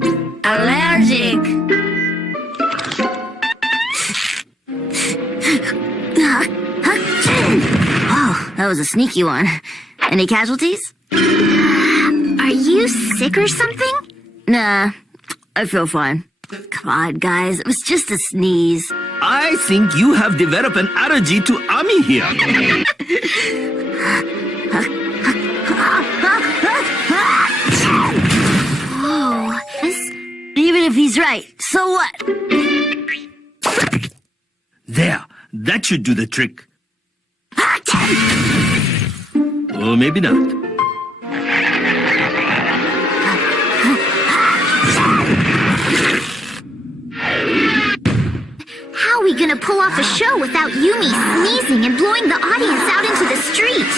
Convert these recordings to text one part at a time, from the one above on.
Allergic. Oh, that was a sneaky one. Any casualties? Are you sick or something? Nah, I feel fine. Come on, guys, it was just a sneeze. I think you have developed an allergy to Ami here. Whoa. Even if he's right, so what? There, that should do the trick. Or maybe not. How are we gonna pull off a show without Yumi sneezing and blowing the audience out into the street?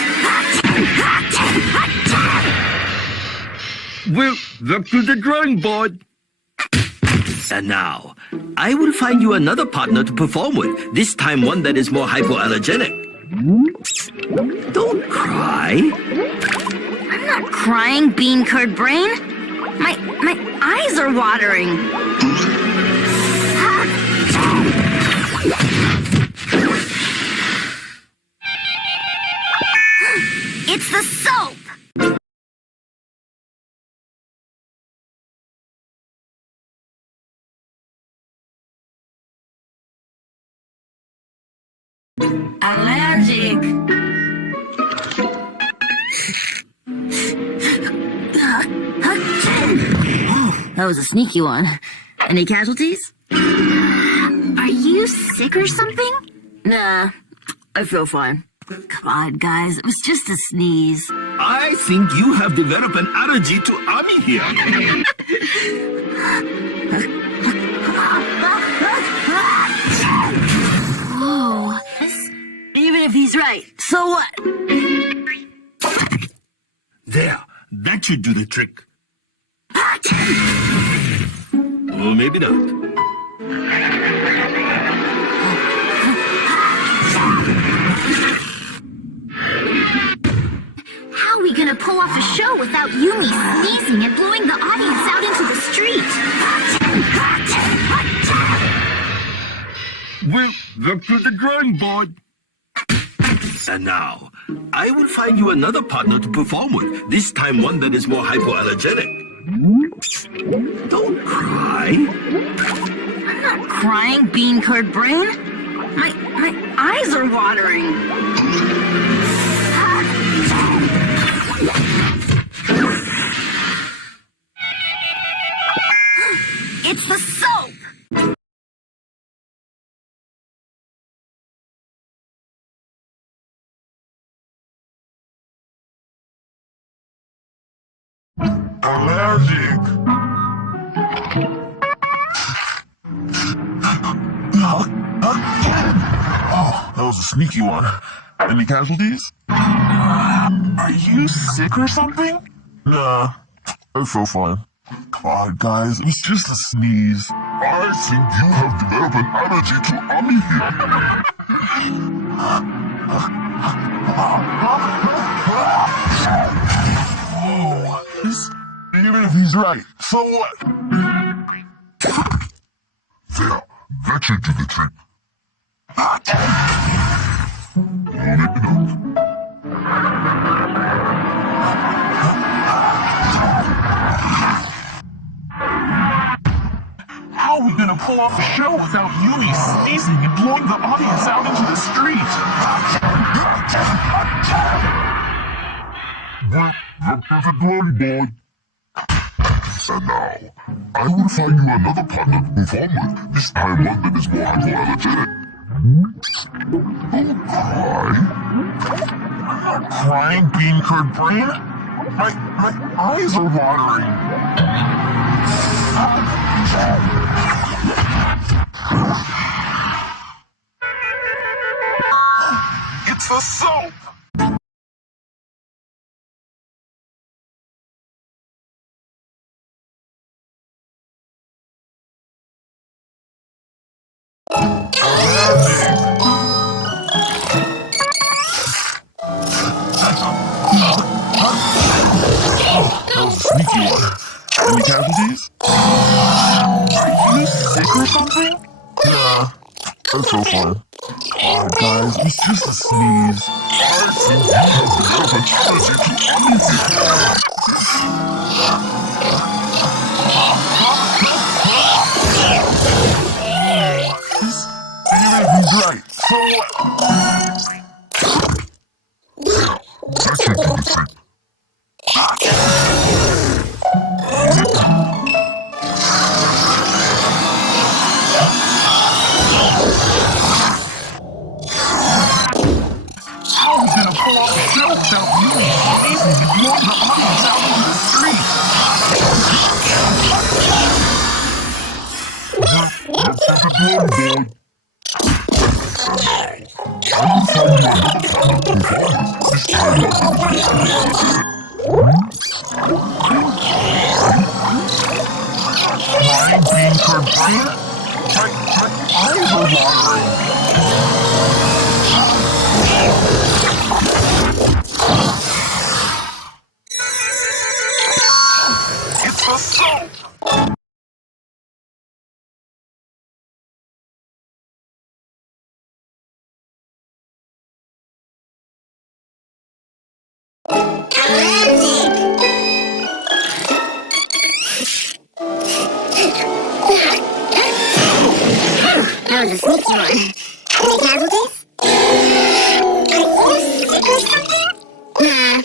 Well, back to the drawing board. And now, I will find you another partner to perform with, this time one that is more hypoallergenic. Don't cry. I'm not crying, bean curd brain. My eyes are watering. It's the soap! Allergic. Oh, that was a sneaky one. Any casualties? Are you sick or something? Nah, I feel fine. Come on, guys, it was just a sneeze. I think you have developed an allergy to Ami here. Whoa. Even if he's right, so what? There, that should do the trick. Or maybe not. How are we gonna pull off a show without Yumi sneezing and blowing the audience out into the street? Well, back to the drawing board. And now, I will find you another partner to perform with, this time one that is more hypoallergenic. Don't cry. I'm not crying, bean curd brain. My eyes are watering. It's the soap! Allergic. Oh, that was a sneaky one. Any casualties? Are you sick or something? Nah, I feel fine. Come on, guys, it was just a sneeze. I think you have developed an allergy to Ami here. Even if he's right, so what? There, that should do the trick. Maybe not. How are we gonna pull off a show without Yumi sneezing and blowing the audience out into the street? Well, look at the drawing board. And now, I will find you another partner to perform with, this time one that is more hypoallergenic. Don't cry. I'm not crying, bean curd brain. My eyes are watering. It's the soap! That was a sneaky one. Any casualties? an allergy to anything. Everything's right. So that should do the trick. How are we gonna pull off the show without Yumi sneezing and blowing the audience out into the street? Let's have a drum, boy. I will find you another time to perform. This time not Crying beans for brain? My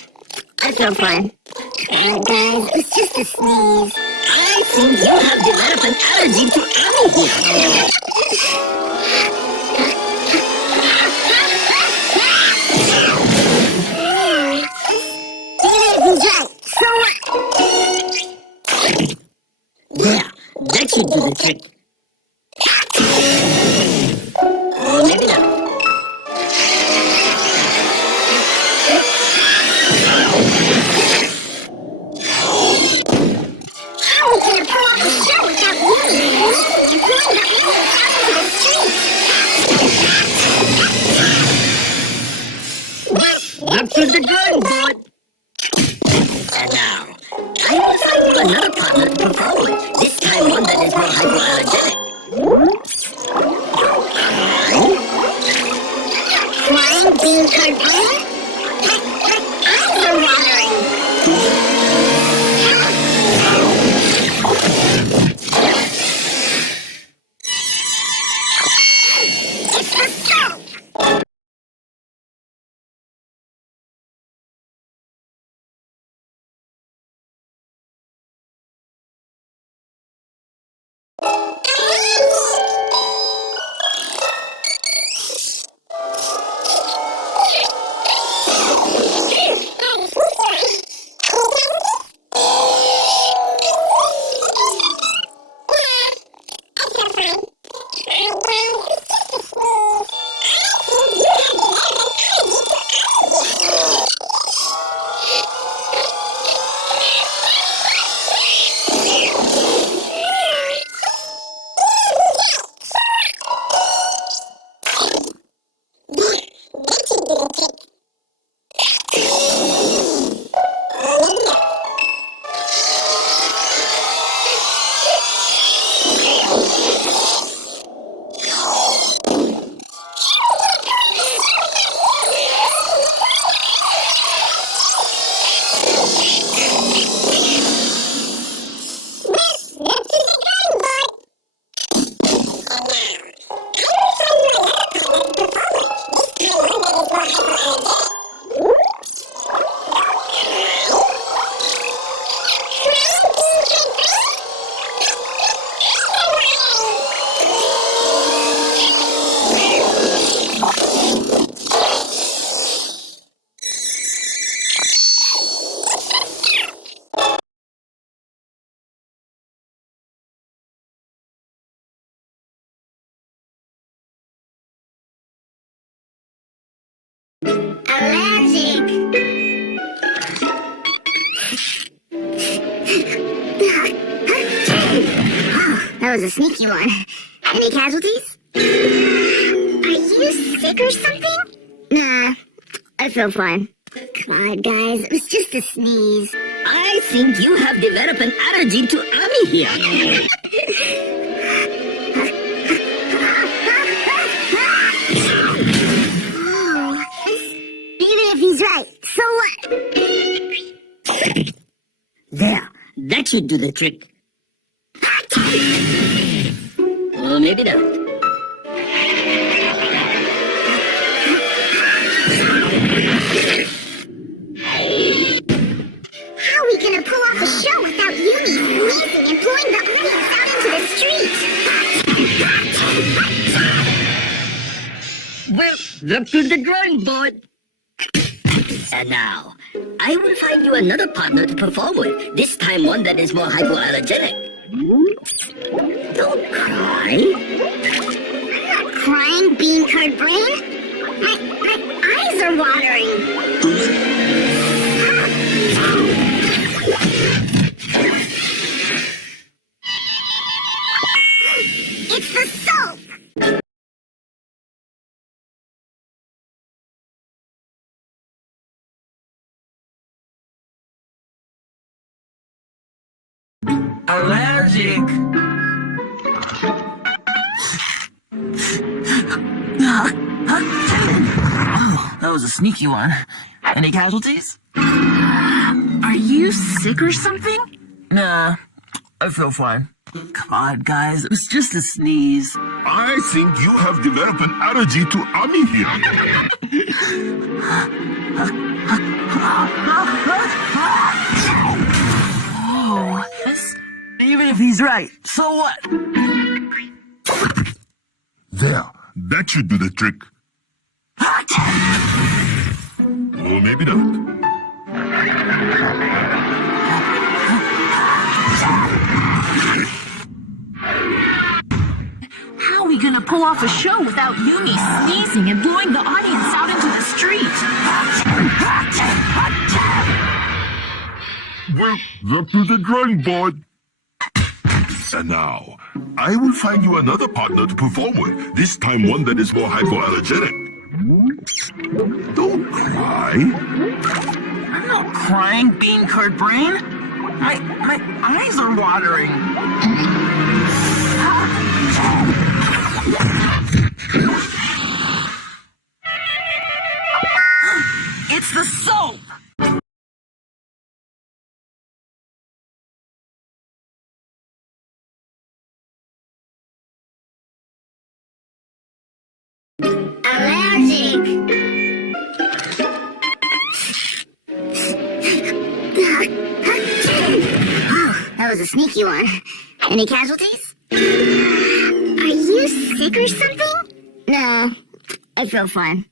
eyes are watering. It's a soap! That was a sneaky one. Any casualties? Are you sick or something? Nah, I feel fine. Come on, guys, it's just a sneeze. I think you have developed an allergy to anything. Everything's right. So what? There, that should do the trick. Or maybe not. How are we gonna pull off the show without Yumi sneezing and blowing the audience out into the street? Well, up to the drawing board. And now, I will find you another partner to perform with. This time one that is more hypoallergenic. Flying bean card brain? My eyes are watering. It's the soap! Allergic! That was a sneaky one. Any casualties? Are you sick or something? Nah, I feel fine. Come on, guys, it was just a sneeze. I think you have developed an allergy to Ami here. Even if he's right, So what? There, that should do the trick. Or maybe not. How are we gonna pull off a show without Yumi sneezing and pulling the audience out into the street? Well, up to the drawing board. And now, I will find you another partner to perform with. This time one that is more hypoallergenic. Don't cry. I'm not crying, bean curd brain. My eyes are watering. It's the soap. Allergic. That was a sneaky one. Any casualties? Are you sick or something? Nah, I feel fine. Come on, guys, it was just a sneeze. I think you have developed an allergy to Ami here. Oh, yes. Even if he's right, so what? There, that should do the trick. Or maybe not. How are we gonna pull off a show without Yumi sneezing and blowing the audience out into the street? Well, up to the drawing board. And now, I will find you another partner to perform with. This time one that is more hypoallergenic. Don't cry. I'm not crying, bean curd brain. My eyes are watering. It's the soap! Allergic. That was a sneaky one. Any casualties? Are you sick or something? No, I feel fine.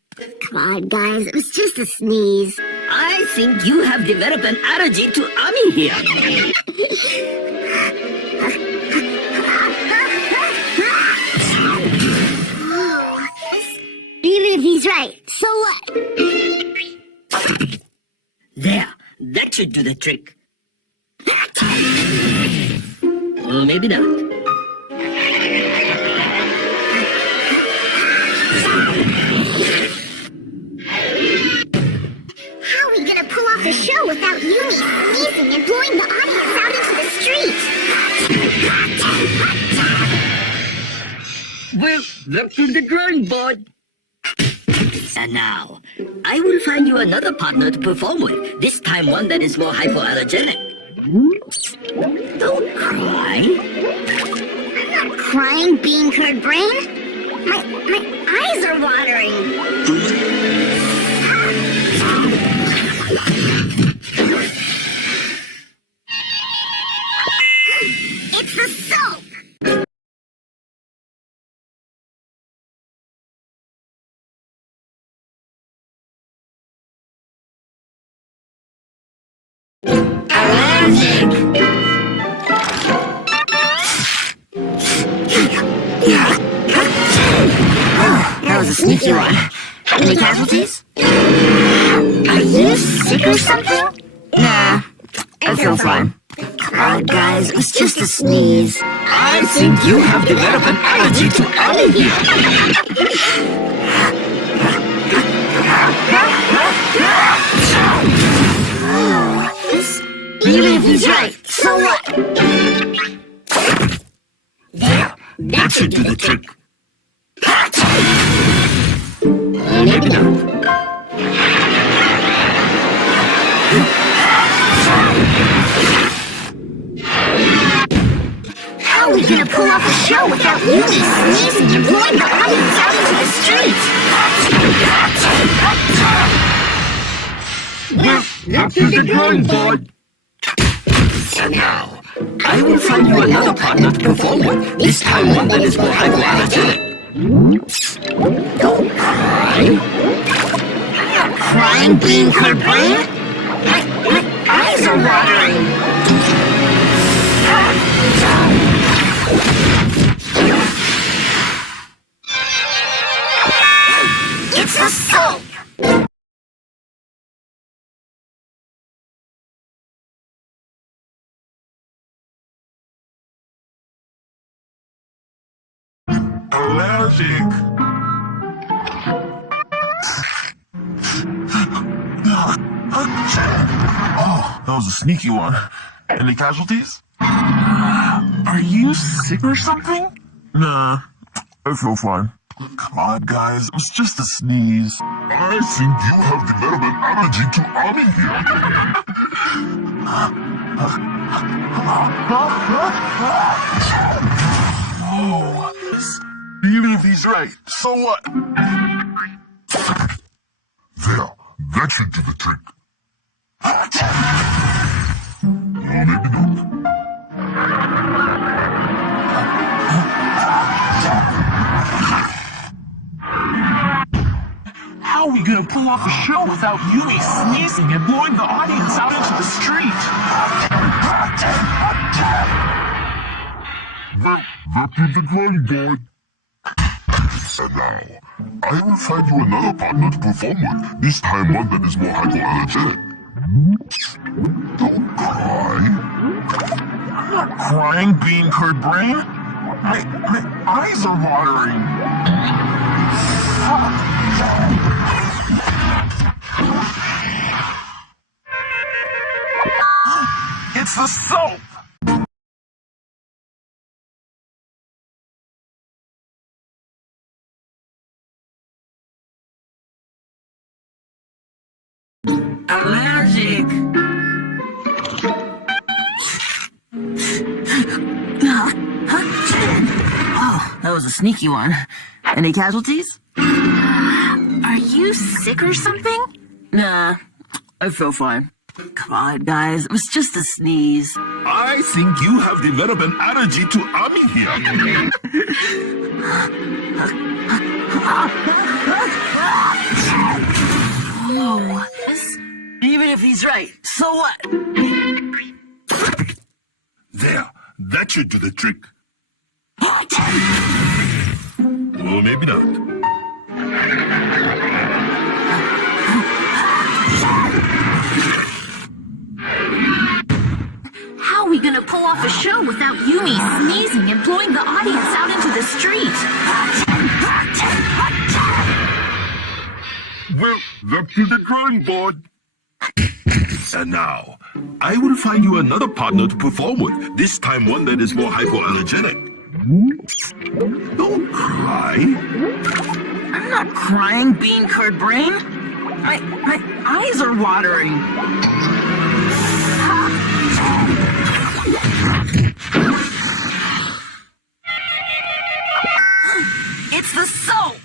Come on, guys, it was just a sneeze. I think you have developed an allergy to Ami here. Even if he's right, so what? There, that should do the trick. Or maybe not. How are we gonna pull off a show without Yumi sneezing and blowing the audience out into the street? Well, up to the drawing board. And now, I will find you another partner to perform with. This time one that is more hypoallergenic. Don't cry. I'm not crying, bean curd brain. My eyes are watering. It's the soap. Allergic. That was a sneaky one. Any casualties? Are you sick or something? Nah, I feel fine. Come on, guys, it was just a sneeze. I think you have developed an allergy to Allergy. Even if he's right, so what? There, That should do the trick. or maybe not. How are we gonna pull off a show without Yumi sneezing and blowing the audience out into the street? Up to the drawing board. And now, I will find you another partner to perform with. This time one that is more hypoallergenic. Don't cry. I'm not crying, being her brain. My eyes are watering. It's the soap. Allergic. Oh, that was a sneaky one. Any casualties? Are you sick or something? Nah, I feel fine. Come on, guys, it was just a sneeze. I think you have developed an allergy to arming Oh, even if he's right, so what? There, that should do the trick. Well, maybe not. How are we gonna pull off a show without Yumi sneezing and blowing the audience out into the street? Well, that is the drawing board. And now, I will find you another partner to perform with. This time one that is more hypoallergenic. Don't cry. I'm not crying, being her brain. My eyes are watering. It's the soap! Allergic. Oh, that was a sneaky one. Any casualties? Are you sick or something? Nah, I feel fine. Come on, guys, it was just a sneeze. I think you have developed an allergy to arming here. Oh, even if he's right, so what? There, that should do the trick. Well, maybe not. How are we gonna pull off a show without Yumi sneezing and blowing the audience out into the street? Well, up to the drawing board. And now, I will find you another partner to perform with. This time one that is more hypoallergenic. Don't cry. I'm not crying, bean curd brain. My eyes are watering. It's the soap!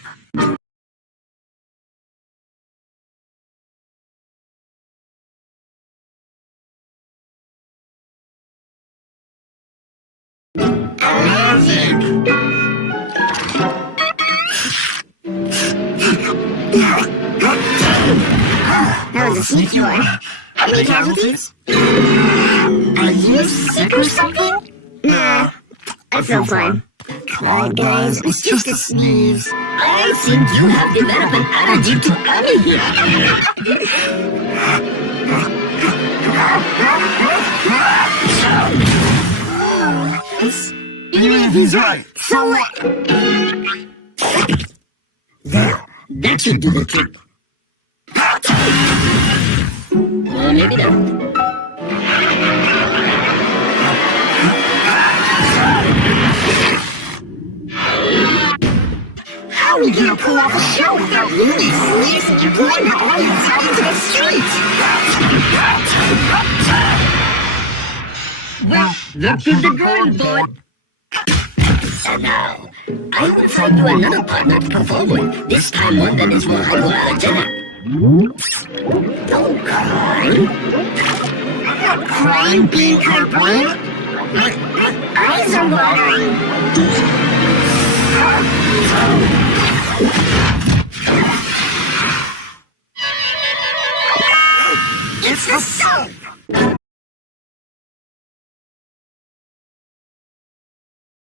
That was a sneaky one. Any casualties? Are you sick or something? Nah, I feel fine. Come on, guys, it was just a sneeze. I think you have developed an allergy to arming here. Even if he's right, so what? There, that should do the trick. Well, maybe not. How are we gonna pull off a show without Yumi sneezing and blowing the audience out into the street? Look to the ground, bud. And now, I will find you another partner to perform with. This time one that is more hypoallergenic. Don't cry. I'm not crying, being complete. My eyes are watering.